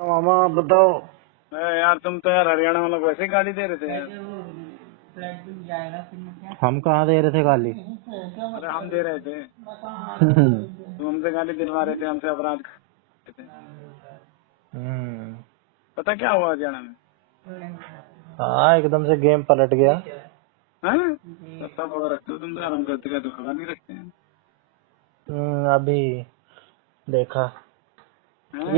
मामा बताओ। यार तुम तो यार हरियाणा वालों को वैसे ही गाली दे रहे थे यार। हम कहाँ दे रहे थे गाली? अरे हम दे रहे थे, तुम हमसे गाली दिलवा रहे थे, हमसे अपराध कर रहे थे। पता क्या हुआ हरियाणा में? हाँ एकदम से गेम पलट गया। हाँ? सब खबर रखते हो तुम तो यार, हम करते का तो खबर नहीं रखते हैं। अभी देखा हाँ?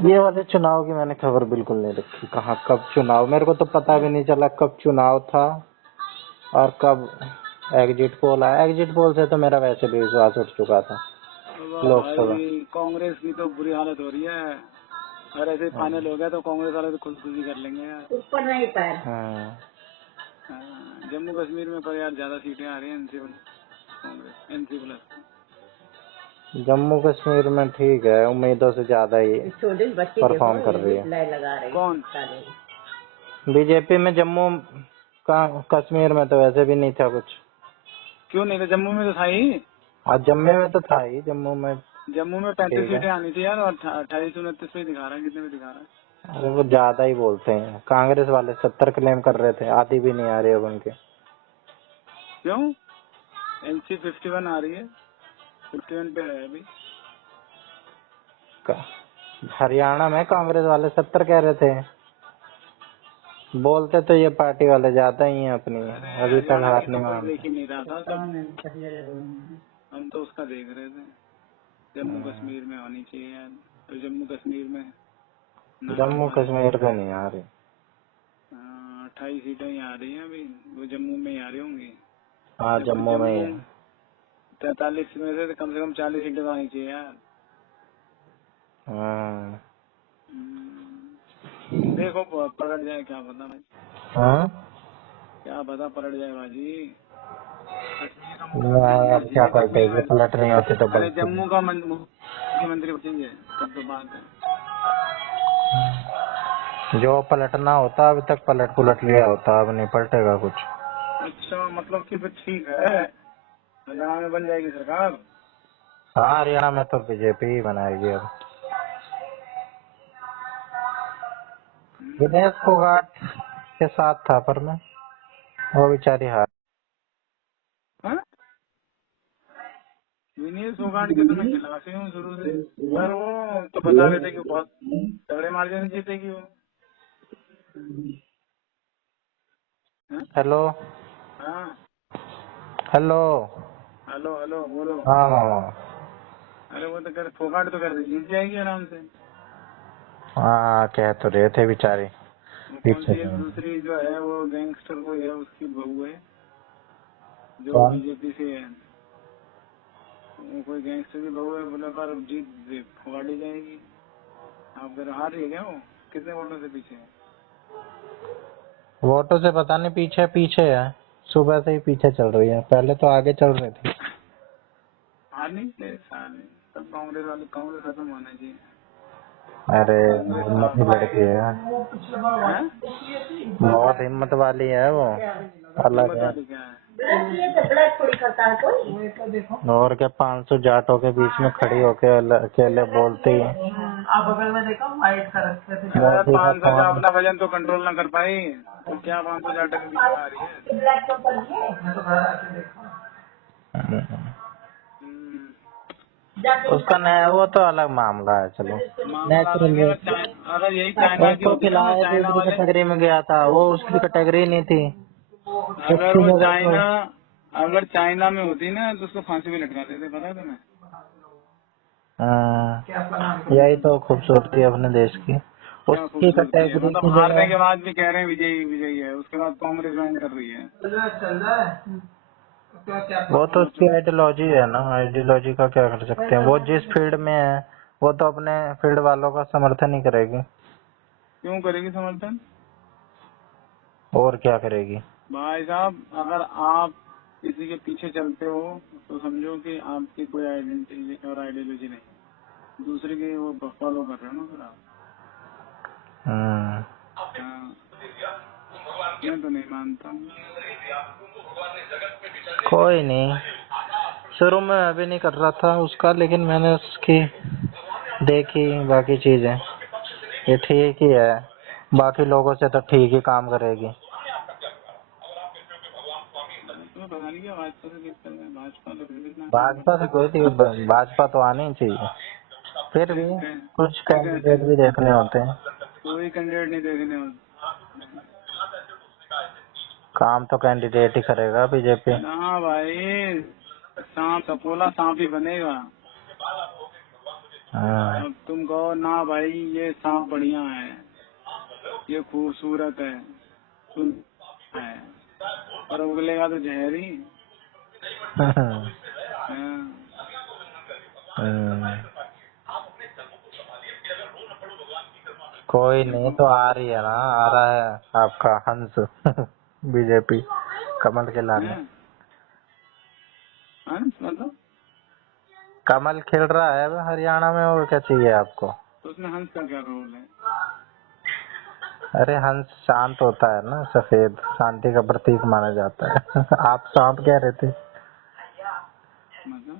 ये वाले चुनाव की मैंने खबर बिल्कुल नहीं रखी। कहाँ कब चुनाव, मेरे को तो पता भी नहीं चला कब चुनाव था और कब एग्जिट पोल आया। एग्जिट पोल से तो मेरा वैसे भी विश्वास उठ चुका था लोकसभा। भाई कांग्रेस की तो बुरी हालत हो रही है। अगर ऐसे फाइनल हो गया तो कांग्रेस वाले तो खुदकुशी कर लेंगे यार। ऊपर नहीं पैर। हाँ। जम्मू कश्मीर में पर यार ज्यादा सीटें आ रही है NC Congress, NC plus. Jammu Kashmir में ठीक है, उम्मीदों से ज्यादा ही परफॉर्म कर रही है। कौन? बीजेपी में जम्मू का, कश्मीर में तो वैसे भी नहीं था कुछ। क्यों नहीं था? जम्मू में तो था ही। और जम्मू में तो था ही, जम्मू में जम्मू में 35 ठीक है। सीटें आनी थी यार, और 28-29 पे दिखा रहा है, कितने में दिखा रहा है? अरे वो ज्यादा ही बोलते हैं। कांग्रेस वाले 70 क्लेम कर रहे थे, आधी भी नहीं आ रही अब उनके। क्यों? एनसी 51 आ रही है, 51 पे है अभी। हरियाणा में कांग्रेस वाले 70 कह रहे थे। बोलते तो ये पार्टी वाले ज्यादा ही हैं अपनी, अभी तक हरियाणा हार की तो नहीं कोई मानते। देख ही नहीं रहा था तब, हम तो उसका देख रहे थे। जम्मू कश्मीर में होनी चाहिए यार, तो जम्मू कश्मीर में ना कर जम्मू पाए। कश्मीर पे नहीं आ रही। 28 सीटें ही आ रही हैं अभी, वो जम्मू में ही आ रही होंगी। हाँ जबकि जम्मू में ही जम्मू है। 43 में से कम 40 सीटें तो आनी चाहिए यार। हाँ। देखो पलट जाए, क्या पता भाई, हाँ? क्या पता पलट जाए बाजी। कश्मीर का यार मुख्यमंत्री क्या चाहिए करते हैं, कश्मीर। पलट नहीं होती तो अरे बढ़ती है। जम्मू का मुख्यमंत्री चाहिए, तब तो बात है। जो पलटना होता अभी तक पलट लिया होता, अब नहीं पलटेगा कुछ। अच्छा, मतलब कि फिर ठीक है, हरियाणा में बन जाएगी सरकार। हाँ हरियाणा में तो बीजेपी ही बनाएगी अब। विनेश फोगाट के साथ था पर मैं, वो बेचारी हार। हाँ? विनीत फोगाट के तो मैं खिलाफ ही हूँ शुरू से, पर वो तो बता रहे थे कि बहुत तगड़े मार्जिन से जीतेगी वो। हाँ? हेलो हाँ? हेलो। हेलो हेलो बोलो। हाँ मामा। अरे वो तो कर, फोगाट तो कर जीत जाएगी आराम से। हाँ कह तो रहे थे बेचारी वो कौन पीछे सी एक से। दूसरी जो है वो गैंगस्टर कोई है, उसकी बहू है जो कौन? बीजेपी से है। वो कोई गैंगस्टर की बहू है, बोले पर जीत फोगाट ही जाएगी। आप फिर हार रही है क्या वो? कितने वोटों से पीछे है? वोटों से पता नहीं, पीछे पीछे है। सुबह से ही पीछे चल रही है, पहले तो आगे चल रही थी। हार नहीं थे सारे, तब कांग्रेस वाले, कांग्रेस खत्म होना चाहिए। अरे कांग्रेस हिम्मत साफ की है। लड़की है, हैं? बहुत हिम्मत वाली है वो, अलग हिम्मत है। वाली क्या है? और क्या, 500 जाटों के बीच में खड़ी होके अकेले बोलती है। आप बगल में देखो वाइट का रखे थे। अरे मोदी का 500 जो फोन। अपना वजन तो कंट्रोल ना कर पाई, तो क्या 500 जाटे के बीच में आ रही है? मैं तो घर आके देखा। हम्म, उसका नया वो तो अलग मामला है, चलो मामला अलग नेचुरल है। है। अगर यही चाइना की उसको होती ना, तो खिलाया चाइना दूसरी वाले, कैटेगरी में गया था, वो उसकी कैटेगरी नहीं थी। अगर उसकी वो जगह तो चाइना, अगर चाइना में होती ना तो उसको फांसी भी लटका देते, पता है तुम्हें? यही तो खूबसूरती है अपने देश की। क्या उसकी खूबसूरती है, कैटेगरी मतलब की हारने जगह। के बाद भी कह रहे हैं विजयी विजयी है, उसके बाद कांग्रेस ज्वाइन कर रही है। चल रहा है तो क्या वो तो सोचो। उसकी आइडियोलॉजी है ना, आइडियोलॉजी का क्या कर सकते हैं। वो जिस फील्ड में है वो तो अपने फील्ड वालों का समर्थन ही करेगी। क्यों करेगी समर्थन? और क्या करेगी। भाई साहब, अगर आप किसी के पीछे चलते हो तो समझो कि आपकी कोई आइडेंटिटी और आइडियोलॉजी नहीं, दूसरे की वो फॉलो कर रहे हो ना फिर आप। हम्म। हाँ, मैं तो नहीं मानता हूँ। कोई नहीं, शुरू में मैं भी नहीं कर रहा था उसका, लेकिन मैंने उसकी देखी बाकी चीजें, ये ठीक ही है, बाकी लोगों से तो ठीक ही काम करेगी। तो बना लिया भाजपा से दिक्कत है, भाजपा तो फिर भी इतना काम भाजपा से कोई थी, भाजपा तो आनी ही चाहिए, फिर भी कुछ कैंडिडेट भी देखने होते हैं। कोई कैंडिडेट नहीं देखने होता काम तो कैंडिडेट ही करेगा बीजेपी। ना भाई, सांप सपोला सांप ही बनेगा। हाँ। अब तुम कहो ना भाई ये सांप बढ़िया है, ये खूबसूरत है, सुंदर है, और उगलेगा तो जहर ही। हाँ। कोई नहीं, तो आ रही है ना, आ रहा है आपका हंस बीजेपी कमल के लाने। हैं? मतलब कमल खिल रहा है अब हरियाणा में, और क्या चाहिए आपको। तो उसमें हंस का क्या रोल है? अरे हंस शांत होता है ना, सफेद शांति का प्रतीक माना जाता है। आप सांप कह रहे थे। मतलब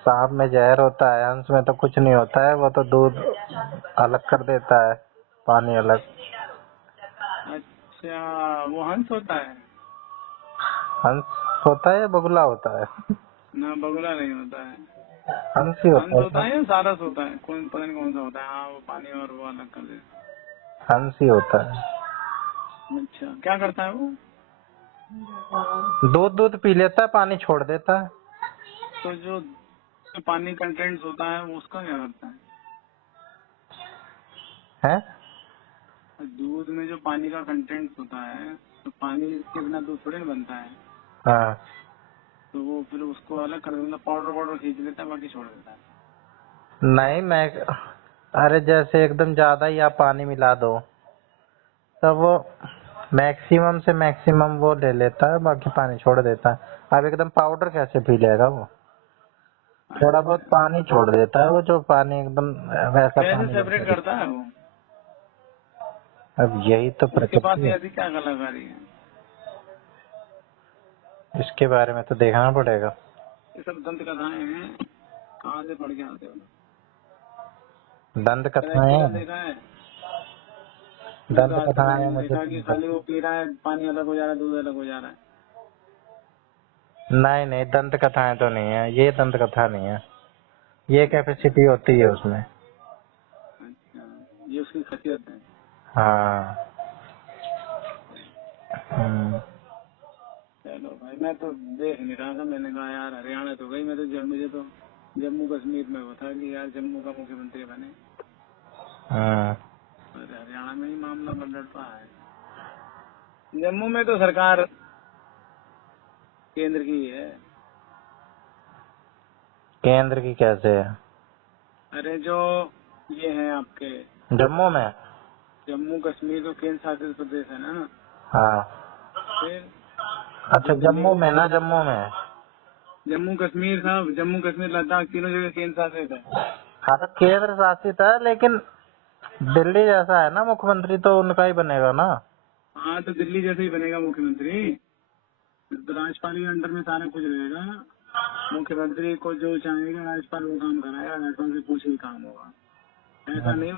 सांप में जहर होता है, हंस में तो कुछ नहीं होता है, वो तो दूध अलग कर देता है, पानी अलग। अच्छा, वो हंस होता है हंस होता है या बगुला होता है। ना? बगुला नहीं होता है, हंस ही हंस होता होता है। है या सारस होता है, कौन पता नहीं कौन सा होता है। हाँ, वो पानी और वो अलग कर देता हंस ही होता है। है। अच्छा, क्या करता है वो? दूध दूध पी लेता है, पानी छोड़ देता है। तो जो पानी कंटेंट्स होता है वो उसका क्या करता है? हैं? दूध में जो पानी का कंटेंट्स होता है, तो पानी के बिना दूध थोड़ी ना बनता है। हाँ। तो वो फिर उसको अलग कर देता, पाउडर पाउडर खींच लेता है, बाकी छोड़ देता है। नहीं मैं, अरे जैसे एकदम ज्यादा ही आप पानी मिला दो, तब वो मैक्सिमम से मैक्सिमम वो ले लेता है, बाकी पानी छोड़ देता है। अब एकदम पाउडर कैसे पी लेगा वो, थोड़ा बहुत पानी छोड़ देता है, वो जो पानी एकदम वैसा कैसे पानी सेपरेट बनता है। करता है वो? अब यही तो उसके पास प्रकृति है, ऐसी क्या कलाकारी है? इसके बारे में तो देखना पड़ेगा। ये सब दंत कथाएं हैं, कहाँ से पढ़ के आते हो? दंत कथाएं प्रैक्टिकल हैं। देखा है? दंत आज तक कथाएं मैंने मुझे देखा तो कि नहीं खाली पता। वो पी रहा है, पानी अलग हो जा रहा है, दूध अलग हो जा रहा है। नहीं नहीं, दंत कथाएं तो नहीं है, ये दंत कथा नहीं है, ये कैपेसिटी होती है उसमें। अच्छा, ये उसकी खासियत है। हाँ। चलो भाई, मैं तो देख नहीं रहा था, मैंने कहा यार हरियाणा तो गई, मैं तो मुझे तो जम्मू कश्मीर में वो था कि यार जम्मू का मुख्यमंत्री बने, और हरियाणा में ही मामला पलट रहा है। जम्मू में तो सरकार केंद्र की है। केंद्र की कैसे है? अरे जो ये है आपके जम्मू में? जम्मू कश्मीर तो केंद्र शासित प्रदेश है ना। हाँ। फिर अच्छा, जम्मू में ना, जम्मू में। जम्मू कश्मीर साहब, जम्मू कश्मीर लद्दाख तीनों जगह केंद्र शासित है। हाँ तो केंद्र शासित है, लेकिन दिल्ली जैसा है ना, मुख्यमंत्री तो उनका ही बनेगा ना। हाँ, तो दिल्ली जैसे ही बनेगा मुख्यमंत्री, तो राज्यपाल के अंडर में सारा कुछ रहेगा। मुख्यमंत्री को जो चाहेगा राज्यपाल वो काम कराएगा, राज्यपाल से पूछे ही काम होगा। ऐसा नहीं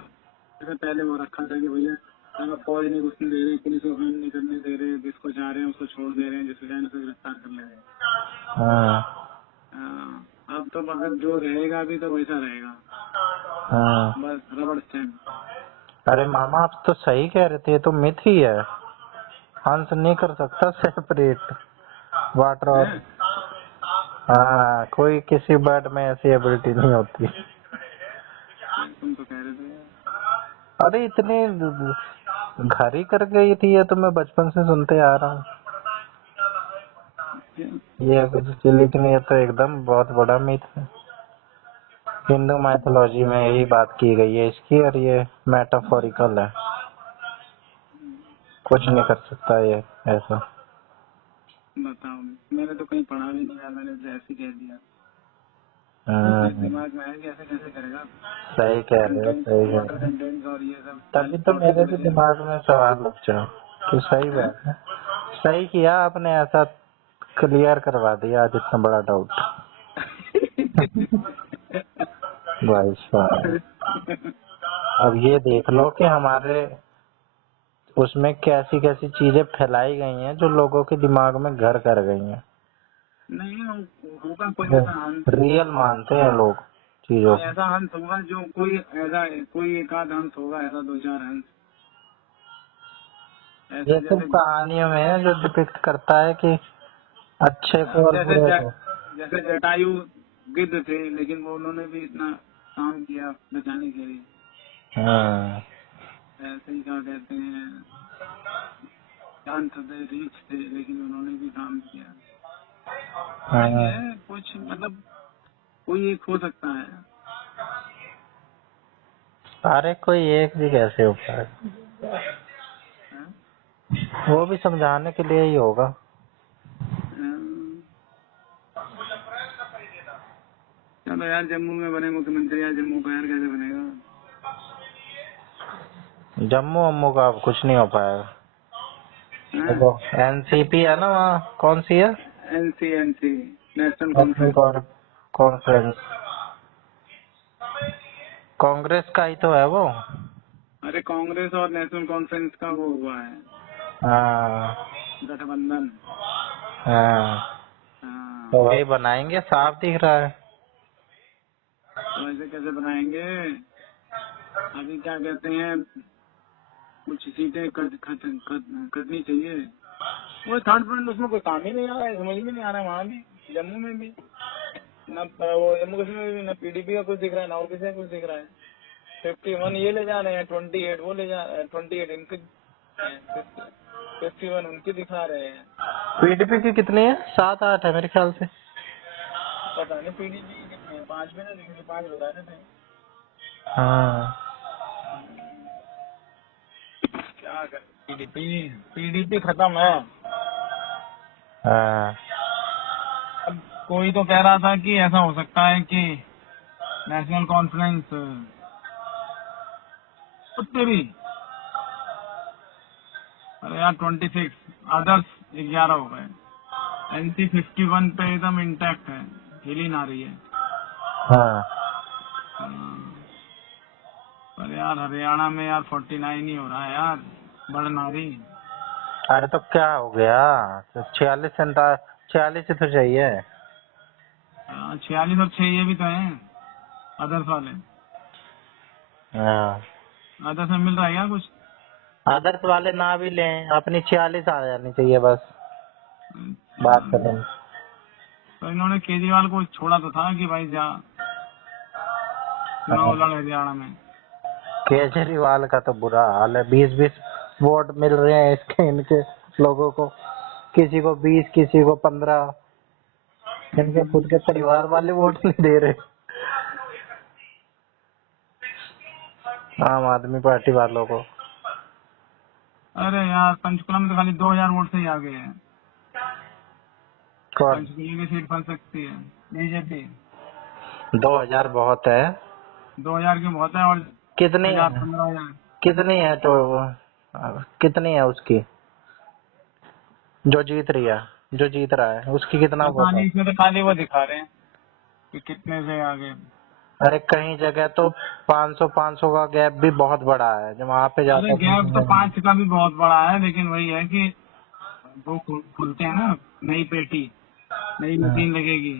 जैसे पहले वो रखा था कि भैया अगर फौज नहीं घुसने दे रहे, पुलिस को काम नहीं करने दे रहे, जिसको चाह रहे हैं उसको छोड़ दे रहे हैं, जिसको चाहे उसको गिरफ्तार कर ले रहे हैं। हाँ, अब तो अगर जो रहेगा भी तो वैसा रहेगा, बस रबड़ स्टैम्प। अरे मामा, आप तो सही कह रहे थे, ये तो मिथ ही है। हंस नहीं कर सकता सेपरेट वाटर और, हैं? हाँ, कोई किसी बर्ड में ऐसी एबिलिटी नहीं होती। तुम तो कह रहे थे यार। अरे इतनी घर ही कर गई थी, ये तो मैं बचपन से सुनते आ रहा हूँ। ये लेकिन ये तो एकदम बहुत बड़ा मिथ है, हिंदू माइथोलॉजी में यही बात की गई है इसकी, और ये मेटाफोरिकल है, कुछ नहीं कर सकता ये ऐसा। बताओ, मैंने तो कहीं पढ़ा भी नहीं यार, मैंने तो ऐसे कह दिया। मेरे दिमाग में आया कि ऐसे कैसे करेगा। सही कह रहे हो, कंटेंट, सही कह वाटर रहे हो। कंटेंट और ये सब तभी तो पाउडर मेरे की भी वजह दिमाग में सवाल उठ गया। तो सही बात है, सही किया आपने, ऐसा क्लियर करवा दिया आज इतना बड़ा डाउट। भाई साहब, से अब ये देख लो कि हमारे उसमें कैसी कैसी चीजें फैलाई गई हैं जो लोगों के दिमाग में घर कर गई हैं। नहीं होगा कोई ऐसा हंस, रियल मानते हैं लोग चीजों को। ऐसा हंस होगा जो कोई एक आध हंस होगा, ऐसा 2-4 हंस ये ऐसे सब जैसे कहानियों में है जो डिपिक्ट करता है कि अच्छे को और जैसे बुरे को। जैसे जटायु गिद्ध थे, लेकिन वो उन्होंने भी इतना काम किया बचाने के लिए। हाँ ऐसे ही क्या कहते हैं, शांत थे, रीच थे, लेकिन उन्होंने भी काम किया। वही हाँ। है कुछ, मतलब कोई एक हो सकता है। अरे कोई एक भी कैसे हो पाएगा, हाँ? वो भी समझाने के लिए ही होगा। चलो यार, जम्मू में बने मुख्यमंत्री, यार जम्मू का यार कैसे बनेगा? जम्मू अम्मू का अब कुछ नहीं हो पाएगा। हाँ? देखो एनसीपी है ना, वहाँ कौन सी है, NC national national conference. Conference, Congress का ही तो है वो। अरे कांग्रेस और नेशनल कॉन्फ्रेंस का वो हुआ है हाँ गठबंधन। हाँ, हाँ, तो वही बनाएंगे, साफ दिख रहा है। तो ऐसे कैसे बनाएंगे? अभी क्या कहते हैं, कुछ सीटें कटनी चाहिए। वो थर्ड फ्रंट उसमें कोई काम ही नहीं आ रहा है, समझ में नहीं आ रहा है। वहाँ भी, जम्मू में भी ना, वो जम्मू कश्मीर में भी ना पीडीपी का कुछ दिख रहा है, ना और किसी का कुछ दिख रहा है। 51 ये ले जा रहे हैं, 28 वो ले जा 28 इनके, 51 उनके दिखा रहे हैं। पीडीपी की कितनी है, 7-8 है मेरे ख्याल से। पता नहीं पीडीपी कितने हैं, 5 में ना, किसी ने 5 बता रहे थे। हाँ क्या कर, पीडीपी खत्म है। हाँ। अब कोई तो कह रहा था कि ऐसा हो सकता है कि नेशनल कॉन्फ्रेंस, कुत्ते भी, अरे यार 26 अदर्स 11 हो गए। एनसी 51 पे एकदम इंटैक्ट है, हिल ही ना रही है। हाँ पर यार हरियाणा में यार 49 ही हो रहा है यार, बढ़ ना रही। अरे तो क्या हो गया, 46 ही तो चाहिए। 46 और 6 ये भी तो है अदर्स वाले। हाँ, अदर्स में मिल रहा है क्या कुछ? आदर्श वाले ना भी लें, अपनी 46 आ जानी चाहिए बस, बात अच्छा, खत्म। तो इन्होंने केजरीवाल को छोड़ा तो था कि भाई जा चुनाव लड़ हरियाणा में। केजरीवाल का तो बुरा हाल है, 20-20 वोट मिल रहे हैं इसके इनके लोगों को, किसी को 20 किसी को 15, इनके खुद के परिवार वाले वोट नहीं दे रहे आम आदमी पार्टी वालों को। अरे यार पंचकुला में तो खाली 2000 वोट से ही आ गए हैं। कौन, पंचकुला की सीट बन सकती है बीजेपी। 2000 बहुत है। 2000 की बहुत है, और कितनी 15,000। कितनी है तो, कितनी है उसकी, जो जीत रही है, जो जीत रहा है उसकी कितना वोट है। खाली इसमें तो खाली वो दिखा रहे हैं कि कितने से आगे। अरे कहीं जगह तो 500 का गैप भी बहुत बड़ा है, जो वहाँ पे अरे जाता गैप तो 5 का भी बहुत बड़ा है, लेकिन वही है कि वो खुलते हैं ना, नई पेटी, नई मशीन लगेगी,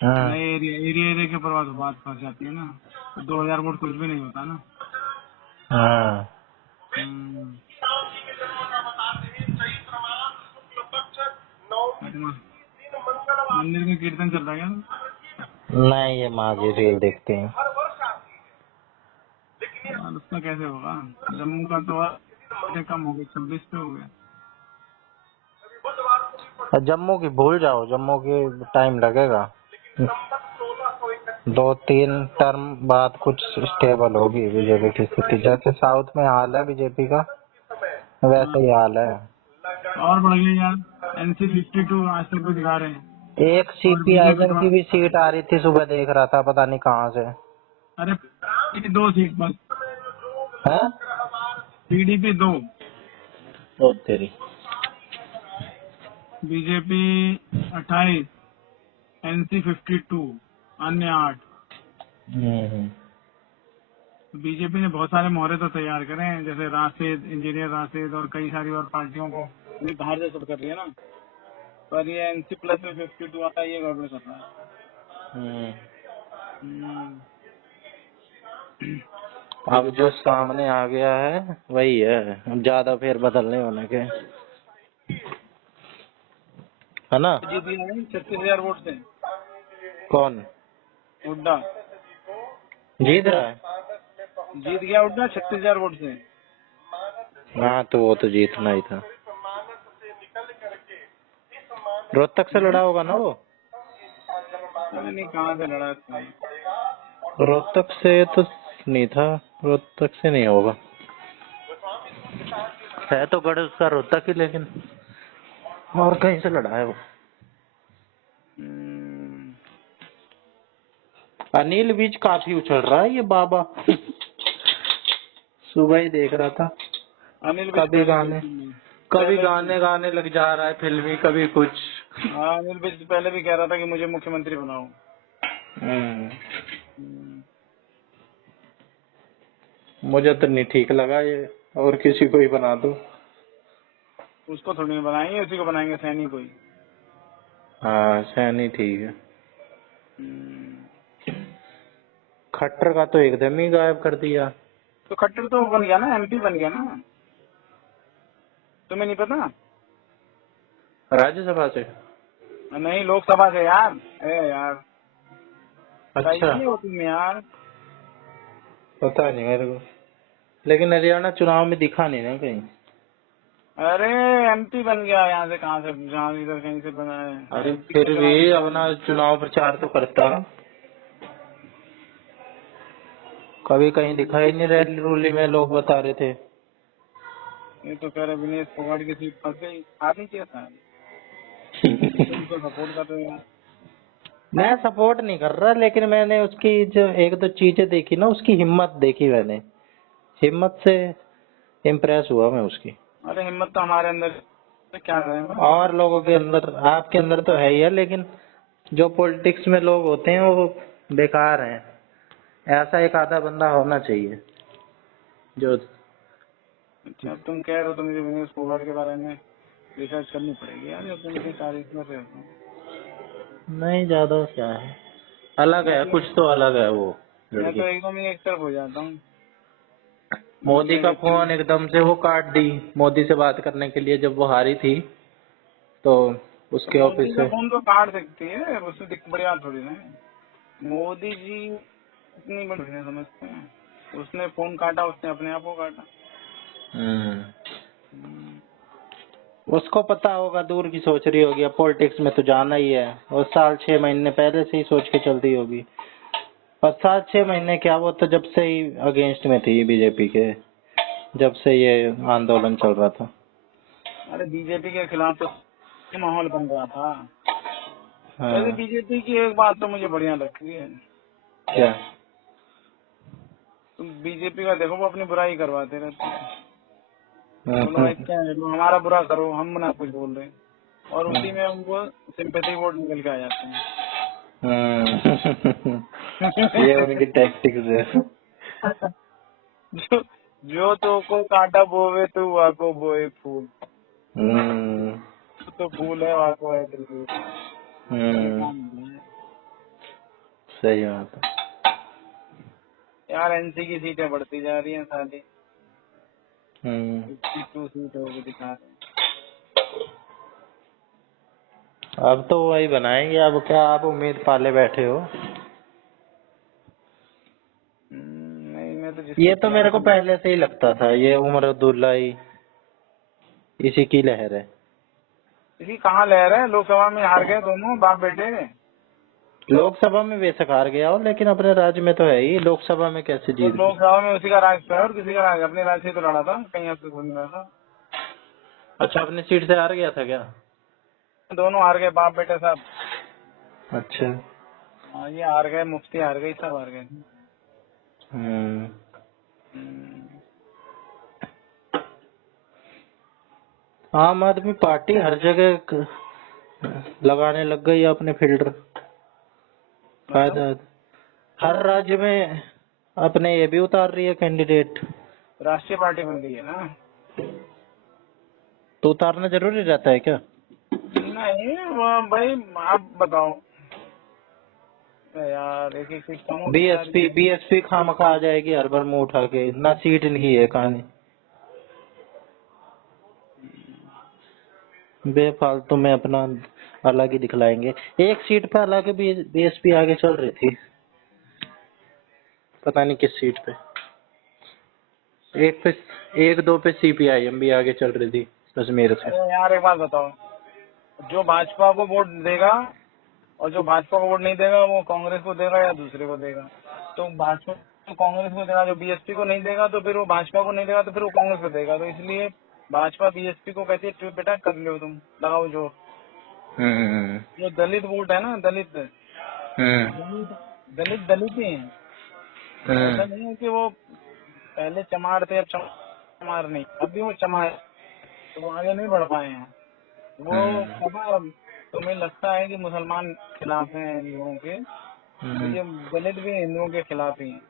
नए एरिया के ऊपर तो बात फंस जाती है ना। तो 2000 वोट कुछ भी नहीं होता ना। हम्म, मंदिर में कीर्तन चल रहा है क्या? नहीं, ये माजी रील देखते हैं। यार उसका कैसे होगा? जम्मू का तो और कम हो गया, 26 पे हो गया। जम्मू की भूल जाओ, जम्मू की टाइम लगेगा, 2-3 टर्म बाद कुछ स्टेबल होगी बीजेपी की स्थिति। जैसे साउथ में हाल है बीजेपी का, वैसे ही हाल है। और बढ़ गई यार, एनसी 52 आज तक को दिखा रहे हैं। एक और बीजेपी सीपीआईएम तो, की भी सीट आ रही थी, सुबह देख रहा था, पता नहीं कहाँ से अरे ये 2 सीट बस, है। पीडीपी 2, ओ तेरी। बीजेपी 28, एनसी 52, अन्य 8। हम्म। बीजेपी ने बहुत सारे मोहरे तो तैयार करे हैं, जैसे राशिद, इंजीनियर राशिद और कई सारी और पार्टियों को भी बाहर से सब कर रही है ना, पर ये NC प्लस में 52 आता है, ये गड़बड़ कर रहा है। हम्म। अब जो सामने आ गया है वही है, ज्यादा फेर बदलने होने के, है ना? जीत गया है 36,000 वोट से कौन हुड्डा, जीत रहा है? जीत गया हुड्डा 36,000 वोट से। हाँ तो वो तो जीतना ही था। रोहतक से लड़ा होगा ना वो? पता नहीं कहाँ से लड़ा था। रोहतक से तो नहीं था, रोहतक से नहीं होगा, है तो गढ़ उसका रोहतक ही, लेकिन और कहीं से लड़ा है वो। अनिल विज काफी उछल रहा है ये बाबा, सुबह ही देख रहा था। अनिल कभी गाने लग जा रहा है फिल्मी, कभी कुछ। हाँ, अनिल विज पहले भी कह रहा था कि मुझे मुख्यमंत्री बनाओ। मुझे तो नहीं ठीक लगा ये, और किसी को ही बना दो। उसको थोड़ी नहीं बनाएंगे, उसी को बनाएंगे, सैनी को ही। हाँ सैनी ठीक है। खट्टर का तो एकदम ही गायब कर दिया। तो खट्टर तो बन गया ना, MP बन गया ना, तुम्हें नहीं पता? राज्यसभा से? नहीं, लोकसभा से यार। यार अच्छा, हो तुम यार। पता नहीं मेरे को, लेकिन हरियाणा चुनाव में दिखा नहीं ना कहीं। अरे MP बन गया, यहाँ से कहाँ से, जहाँ इधर कहीं से बना है। अरे फिर भी अपना चुनाव प्रचार तो करता, कभी कहीं दिखाई नहीं, रैली रूली में लोग बता रहे थे। ये तो कह रहे विनेश फोगाट की सीट फंस गई, आदमी क्या था। तुमको सपोर्ट कर रहे हो। मैं सपोर्ट नहीं कर रहा, लेकिन मैंने उसकी जो एक दो चीजें देखी ना, उसकी हिम्मत देखी मैंने, हिम्मत से इम्प्रेस हुआ मैं उसकी। अरे हिम्मत तो हमारे अंदर, तो क्या करें। और लोगों के अंदर, आपके अंदर तो है ही है, लेकिन जो पॉलिटिक्स में लोग होते हैं वो बेकार हैं। ऐसा एक आधा बंदा होना चाहिए जो। अच्छा, तुम कह रहे हो तो मुझे विनेश फोगाट के बारे में रिसर्च करनी पड़ेगी यार, तुम इतनी तारीफ कर रहे हो। नहीं ज्यादा क्या है, अलग है, कुछ तो अलग है वो मैं लड़की। तो एकदम ही एक तरफ हो जाता हूँ। मोदी का फोन एकदम से वो काट दी, मोदी से बात करने के लिए, जब वो हारी थी तो उसके मोदी ऑफिस का से। फोन तो काट सकती है, उससे बड़ी बात थोड़ी ना है। मोदी जी इतनी बड़ी नहीं समझते हैं, उसने फोन काटा, उसने अपने आप को काटा। उसको पता होगा, दूर की सोच रही होगी, अब पॉलिटिक्स में तो जाना ही है, और 6 महीने पहले से ही सोच के चलती होगी। और 7-6 महीने क्या, वो तो जब से ही अगेंस्ट में थी बीजेपी के, जब से ये आंदोलन चल रहा था। अरे बीजेपी के खिलाफ तो माहौल बन रहा था। वैसे हाँ। बीजेपी की एक बात तो मुझे बढ़िया लगती है। क्या? तुम बीजेपी का देखो, वो अपनी बुराई करवाते रहते हैं। बोलो भाई क्या है, तुम हमारा बुरा करो, हम ना कुछ बोल रहे हैं, और उसी में उनको सिंपैथी वोट निकल के आ जाते हैं। ये उनकी टैक्टिक्स है। जो तो को कांटा बोवे तो वाको बोए फूल, तो फूल है वाको है त्रिशूल। सही बात है यार NC की सीटें बढ़ती जा रही हैं साली, 52 सीट होगी दिखा रहे हैं। अब तो वही बनाएंगे, अब क्या आप उम्मीद पाले बैठे हो? नहीं, मैं तो ये तो मेरे को पहले से ही लगता था, ये उमर अब्दुल्ला ही इसी की लहर है। इसी कहाँ लहर है, लोकसभा में हार गए दोनों बाप बेटे। लोकसभा में बेशक हार गया हो, लेकिन अपने राज्य में तो है ही, लोकसभा में कैसे जीत गए? लोकसभा में उसी का राज था, और किसी का राज अपने राज्य से तो लड़ा था, कहीं आपसे बोल रहा था। अच्छा, अपनी सीट से हार गया था क्या? दोनों हार गए बाप बेटे साहब। अच्छा। हाँ, ये हार गए, मुफ्ती हार गई, सब हार गए। आम आदमी पार्टी हर जगह लगाने लग गई है अपने फिल्टर। फायदा हर राज्य में अपने ये भी उतार रही है कैंडिडेट, राष्ट्रीय पार्टी बन गई है ना। तो उतारना जरूरी रहता है क्या? नहीं वो भाई आप बताओ यार, एक एक सीट कम होती जा रही है। बीएसपी खामखा आ जाएगी हर बार मुंह उठा के, इतना सीट इनकी है कहानी, बेफालतू में अपना अलग ही दिखलाएंगे। एक सीट पे अलग बीएसपी आगे चल रही थी, पता नहीं किस सीट पे, एक दो पे सीपीआईएम भी आगे चल रही थी कश्मीर से। अरे यार एक बात बताओ, जो भाजपा को वोट देगा और जो भाजपा को वोट नहीं देगा वो कांग्रेस को देगा या दूसरे को देगा। तो भाजपा तो कांग्रेस को देगा, जो बीएसपी को नहीं देगा तो फिर वो भाजपा को नहीं देगा तो फिर वो कांग्रेस को देगा। तो इसलिए भाजपा बीएसपी को कहती है बेटा कर लो, तुम लगाओ जो जो दलित वोट है ना, दलित दलित दलित ही है। ऐसा नहीं है कि वो पहले चमार थे अब चमार नहीं, अब भी वो चमार, तो वो आगे नहीं बढ़ पाए हैं। वो खबर तुम्हें लगता है कि मुसलमान खिलाफ हैं हिंदुओं के, तो ये दलित भी हिंदुओं के खिलाफ ही हैं।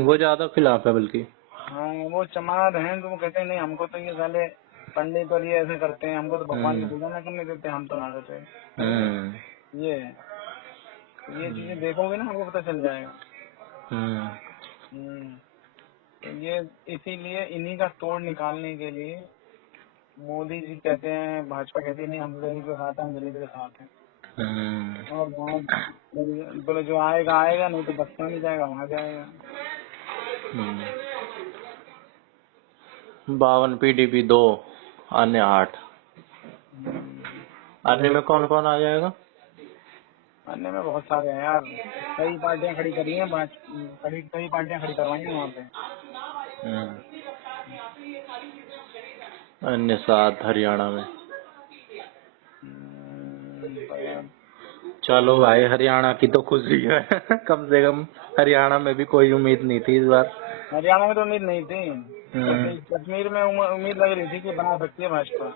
वो ज्यादा खिलाफ है बल्कि। हाँ वो चमार हैं, तो वो कहते हैं नहीं हमको तो ये साले पंडित और ये ऐसे करते हैं, हमको तो भगवान की पूजा ना करने देते, हम तो ना देते। ये चीजें देखोगे ना आपको पता चल जाएगा। तो ये इसीलिए इन्हीं का तोड़ निकालने के लिए मोदी जी कहते हैं, भाजपा कहती है नहीं हम दलित के साथ हैं, हम दलित के साथ हैं। और वहाँ बोले जो आएगा आएगा, नहीं तो बसपा नहीं जाएगा वहाँ जाएगा। 52 पीडीपी 2 अन्य 8, अन्य में कौन कौन आ जाएगा? अन्य में बहुत सारे हैं यार, कई पार्टियां खड़ी करी हैं, कई पार्टियां खड़ी करवाई हैं वहाँ पे। अन्य 7 हरियाणा में। चलो भाई हरियाणा की तो खुशी है कम से कम हरियाणा में भी कोई उम्मीद नहीं थी इस बार। हरियाणा में तो उम्मीद नहीं थी, कश्मीर में उम्मीद लग रही थी कि बना सकती है भाजपा।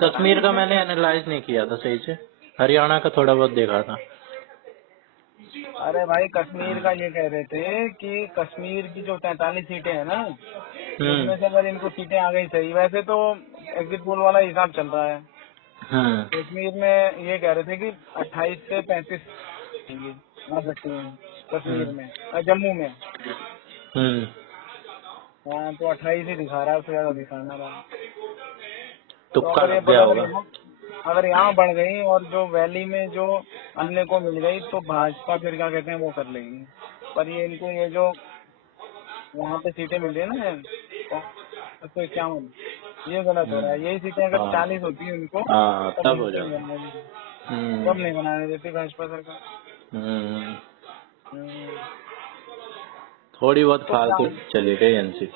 कश्मीर का मैंने एनालाइज नहीं किया था सही से, हरियाणा का थोड़ा बहुत देखा था। अरे भाई कश्मीर का ये कह रहे थे कि कश्मीर की जो 43 सीटें हैं ना, उसमें से अगर इनको सीटें आ गई सही, वैसे तो एग्जिट पोल वाला हिसाब चल रहा है। कश्मीर में ये कह रहे थे कि 28 से 35 आ सकती है कश्मीर में, जम्मू में। हाँ तो 28 ही दिखा रहा है, उससे ज्यादा दिखाना रहा। तो अगर यहाँ बढ़ गई और जो वैली में जो अन्य को मिल गई तो भाजपा फिर क्या कहते हैं वो कर लेगी। पर ये इनको ये जो वहाँ पे सीटें मिल रही है ना तो 51, ये गलत हो रहा है। यही सीटें अगर 40 होती है उनको तब हो जाएगा, तब नहीं बनाने देती भाजपा सरकार। थोड़ी बहुत फालतू चली गई एनसी।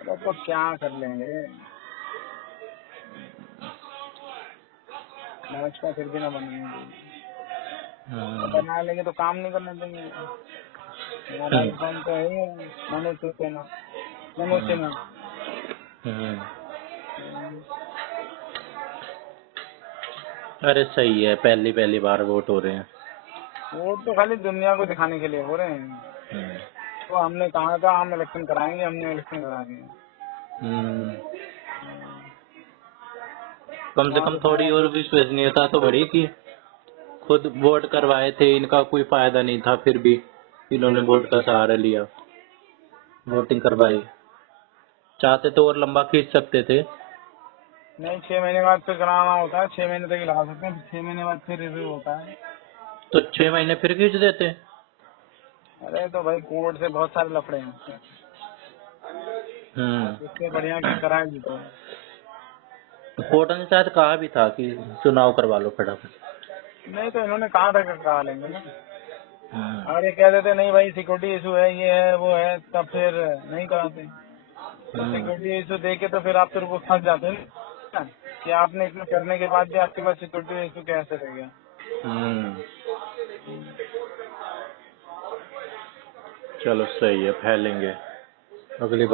तो क्या कर लेंगे, भाजपा फिर भी ना बनाएंगे, बना लेंगे तो काम नहीं करने देंगे। राजस्थान तो है मनोज सिन्हा। अरे सही है, पहली बार वोट हो रहे हैं। वोट तो खाली दुनिया को दिखाने के लिए हो रहे हैं। तो हमने कहा था हम इलेक्शन कराएंगे, हमने इलेक्शन करा दिए। कम से कम थोड़ी और विश्वसनीयता तो बढ़ी कि खुद वोट करवाए थे, इनका कोई फायदा नहीं था, फिर भी इन्होंने वोट का सहारा लिया, वोटिंग करवाई। चाहते तो और लंबा खींच सकते थे। नहीं 6 महीने बाद फिर कराना होता है, 6 महीने तक ही लगा सकते हैं, 6 महीने बाद फिर रिव्यू होता है। तो 6 महीने फिर खींच देते। अरे तो भाई कोर्ट से बहुत सारे लफड़े हैं, इससे बढ़िया की कराए भी तो। कोर्ट ने शायद कहा भी था कि चुनाव करवा लो फटाफट। नहीं तो इन्होंने कहा था कि करा लेंगे ना। अगर ये कह देते नहीं भाई सिक्योरिटी इशू है, ये है वो है, तब फिर नहीं कराते। तो सिक्योरिटी इशू देके तो फिर आप फिर वो फंस जाते हैं ना कि आपने इतना करने के बाद भी आपके पास सिक्योरिटी इशू कैसे रह गया। चलो सही है, फैलेंगे, अगली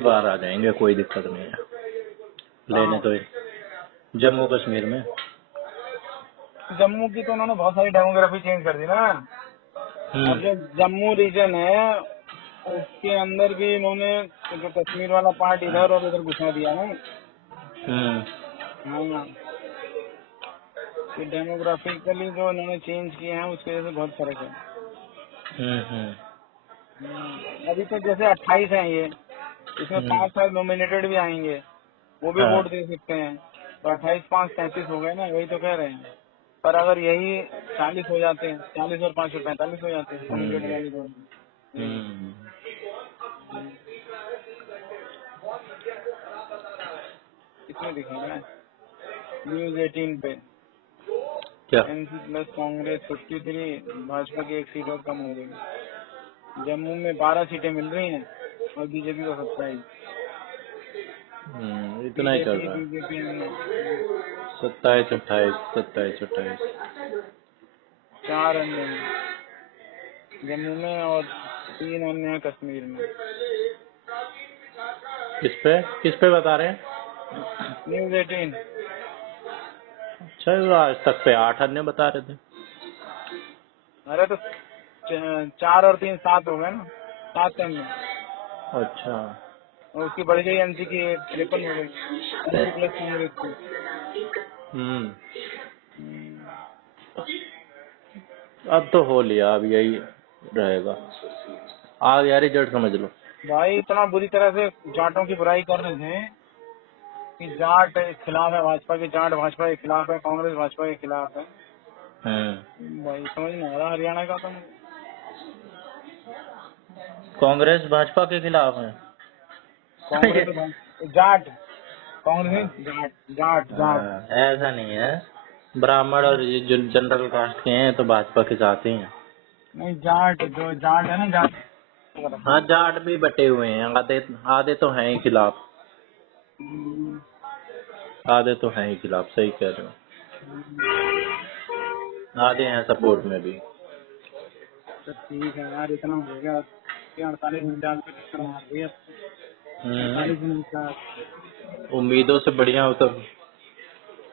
बार आ जाएंगे, कोई दिक्कत नहीं है। लेने तो जम्मू कश्मीर में जम्मू की तो उन्होंने बहुत सारी डेमोग्राफी चेंज कर दी ना। अब जो जम्मू रीजन है उसके अंदर भी इन्होंने जो कश्मीर वाला पार्ट इधर और उधर घुसा दिया ना। हाँ, डेमोग्राफिकली जो इन्होंने चेंज किए हैं उसकी वजह से बहुत फर्क है। अभी तो जैसे 28 है ये, इसमें 5 साल नॉमिनेटेड भी आएंगे, वो भी वोट दे सकते हैं। तो 28 5 33 हो गए ना, वही तो कह रहे हैं। पर अगर यही 40 हो जाते हैं, 40 और 5 45 हो जाते हैं कम्युनिकेट वाले तो। इसमें दिखा रहा है न्यूज 18 पे क्या? एनसी प्लस कांग्रेस 53, भाजपा की एक सीट और कम हो गई। जम्मू में 12 सीटें मिल रही हैं और बीजेपी को 27। इतना ही चल रहा है। बीजेपी 27 28 4 अन्य हैं जम्मू में और 3 अन्य हैं कश्मीर में। किस पे बता रहे हैं? न्यूज 18। अच्छा, आज तक पे 8 अन्य बता रहे थे। अरे तो 4 और 3 7 हो गए ना, 7 अन्य। अच्छा। और उसकी बढ़ गई एनसी की 53 हो गई, एनसी प्लस कांग्रेस की। अब तो हो लिया, अब यही रहेगा। आ गया रिजल्ट, समझ लो। भाई इतना बुरी तरह से जाटों की बुराई कर रहे थे कि जाट के खिलाफ है भाजपा के, जाट भाजपा के खिलाफ है, कांग्रेस भाजपा के खिलाफ है। भाई समझ नहीं आ रहा हरियाणा का तो। कांग्रेस भाजपा के खिलाफ है। कांग्रेस जाट, कांग्रेस जाट जाट जाट। ऐसा नहीं है, ब्राह्मण और ये जो जनरल कास्ट के हैं तो भाजपा के साथ ही हैं। नहीं, जाट जो जाट है ना, जाट। हाँ, जाट भी बटे हुए हैं, आधे तो हैं ही खिलाफ, आधे तो हैं ही खिलाफ, सही कह रहे हो। आधे हैं सपोर्ट में भी। तो ठीक है यार, इतना हो गया। 48 घंटे पे टक्कर मार रही है। 48 घंटे उम्मीदों से बढ़िया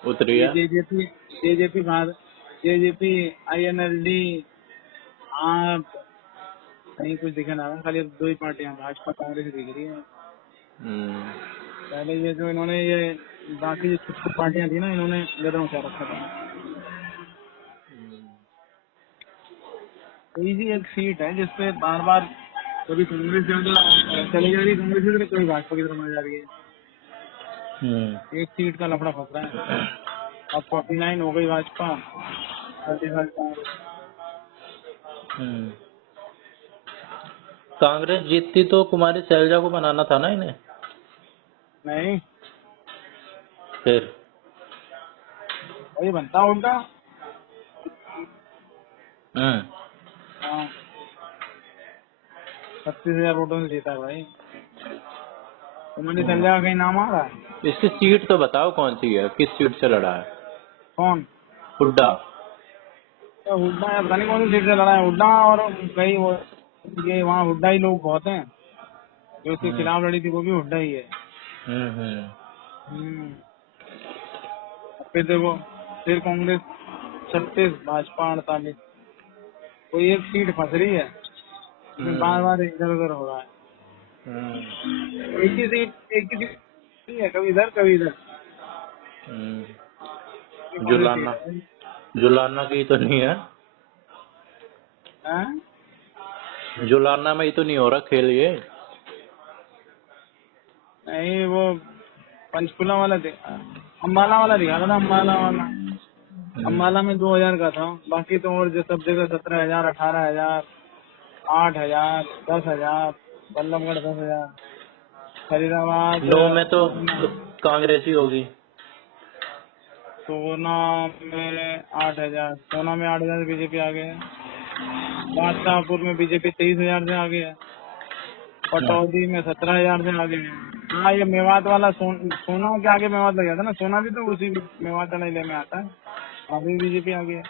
उतरी है। जेजेपी बाद जेजेपी INLD आप कहीं कुछ दिखा ना, खाली अब 2 ही पार्टियां भाजपा कांग्रेस दिख रही है। पहले ये जो इन्होंने ये बाकी जो छोटी पार्टियां थी ना, इन्होंने गदर मचा रखा था। इसी एक सीट है जिसपे बार बार कभी कांग्रेस ज्यादा चली जा रही है, कांग्रेस की तरफ, कभी भाजपा की तरफ आ जा रही है। एक सीट का लफड़ा फंस रहा है। अब 49 हो गई भाजपा, 35 कांग्रेस। कांग्रेस जीतती तो कुमारी शैलजा को बनाना था ना इन्हें। नहीं, फिर वही बनता उल्टा। हाँ, 36,000 वोटों से जीता भाई। कुमारी शैलजा का कहीं नाम आ रहा है? इसकी सीट तो बताओ कौन सी है, किस सीट से लड़ा है? कौन? हुड्डा। हुड्डा है, पता नहीं कौन सी सीट से लड़ा है हुड्डा। और कई वो ये वहाँ हुड्डा ही लोग बहुत हैं। जो उसके खिलाफ लड़ी थी वो भी हुड्डा ही है। फिर देखो, फिर कांग्रेस 36, भाजपा 48। कोई एक सीट फंस रही है, बार बार इधर उधर हो रहा है। एक ही सीट नहीं है, कभी इधर कभी इधर। जुलाना की तो नहीं है? जुलाना में ही तो नहीं हो रहा खेल ये? नहीं, वो पंचकुला वाला अम्बाला वाला दिखा रहा था, अम्बाला वाला। अम्बाला में 2000 का था, बाकी तो और जो सब जगह 17,000 18,000 8,000 10,000, बल्लभगढ़ 10,000, फरीदाबाद 9 में तो कांग्रेस ही होगी। सोना में 8,000, सोना में 8,000 बीजेपी आ गए। बादशाहपुर में बीजेपी 23,000 से आगे है। पटौदी में 17,000 से आगे है। हाँ, ये मेवात वाला सोना के आगे मेवात लग जाता ना, सोना भी तो उसी मेवात जिले में आता है, अभी बीजेपी आ गई है।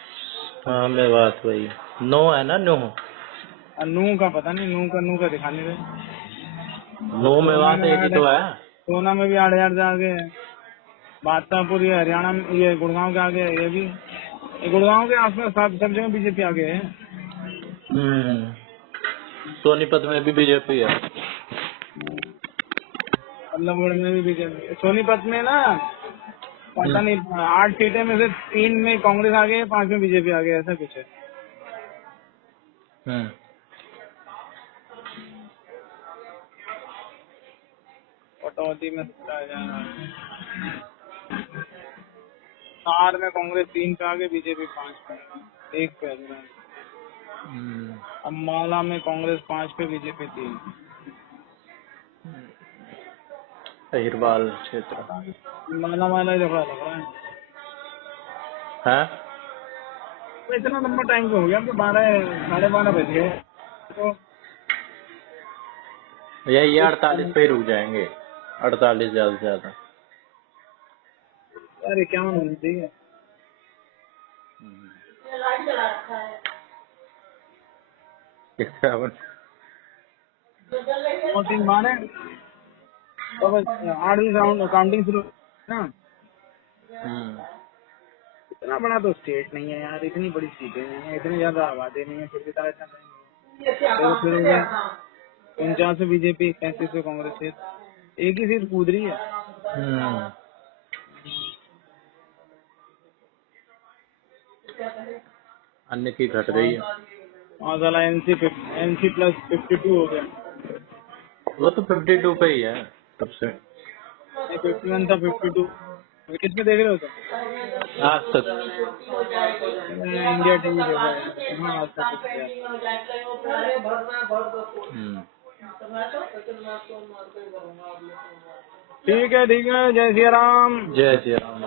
हाँ, मेवात वही 9 है ना, 9। नू का पता नहीं, नू का दिखा नहीं रहे। 9 मेवात एक ही तो है। सोना में भी 8,000 से आगे है। बादशाहपुर ये हरियाणा में, ये गुड़गांव के आगे है ये भी। गुड़गांव के आसपास सब जगह बीजेपी आगे है। सोनीपत में भी बीजेपी है। अल्लाहगढ़ में भी बीजेपी। सोनीपत में ना पता नहीं 8 सीटें में से 3 में कांग्रेस आ गई, 5 में बीजेपी आ गई, ऐसा कुछ है। कटौती में 4 में कांग्रेस 3 पे आ गई, बीजेपी 5 पे, 1 पे। अम्बाला में कांग्रेस 5 पे, बीजेपी 3। अहिरवाल क्षेत्र माला झगड़ा लग रहा है। तो इतना लंबा टाइम तो हो गया, अब तो 12:30 बज गए। तो ये 48 पे ही रुक जाएंगे, 48 ज्यादा से ज्यादा। अरे क्या होना चाहिए। और 3 बार है तो बस 8वीं राउंड काउंटिंग शुरू ना। इतना बड़ा तो स्टेट नहीं है यार, इतनी बड़ी सीटें नहीं है, इतनी ज्यादा आबादी नहीं है, फिर भी तो ऐसा नहीं। तो फिर हो गया 49 में बीजेपी, 35 में कांग्रेस, एक ही सीट कूद रही है। अन्य की घट रही है। और एनसी प्लस 52 हो गया। वो तो 52 पे ही है तब से। 51 था, 52 किस में देख रहे हो तुम? आज तक इंडिया टीवी देख रहे हो? हाँ आज तक। ठीक है, जय सिया राम। जय सिया राम।